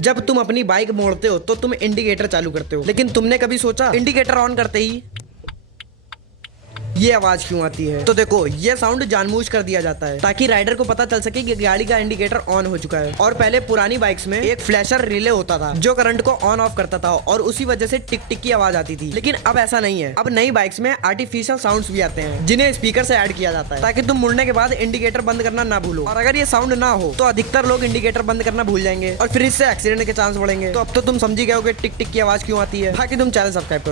जब तुम अपनी बाइक मोड़ते हो तो तुम इंडिकेटर चालू करते हो, लेकिन तुमने कभी सोचा इंडिकेटर ऑन करते ही ये आवाज क्यों आती है? तो देखो, ये साउंड जानबूझ कर दिया जाता है ताकि राइडर को पता चल सके कि गाड़ी का इंडिकेटर ऑन हो चुका है। और पहले पुरानी बाइक्स में एक फ्लैशर रिले होता था जो करंट को ऑन ऑफ करता था और उसी वजह से टिक टिक की आवाज आती थी। लेकिन अब ऐसा नहीं है। अब नई बाइक्स में आर्टिफिशियल साउंड्स भी आते हैं जिन्हें स्पीकर से ऐड किया जाता है ताकि तुम मुड़ने के बाद इंडिकेटर बंद करना ना भूलो। और अगर ये साउंड ना हो तो अधिकतर लोग इंडिकेटर बंद करना भूल जाएंगे और फिर इससे एक्सीडेंट के चांस बढ़ेंगे। तो अब तो तुम समझी गए हो कि टिक टिक की आवाज क्यों आती है। बाकी तुम चैनल सब्सक्राइब करो।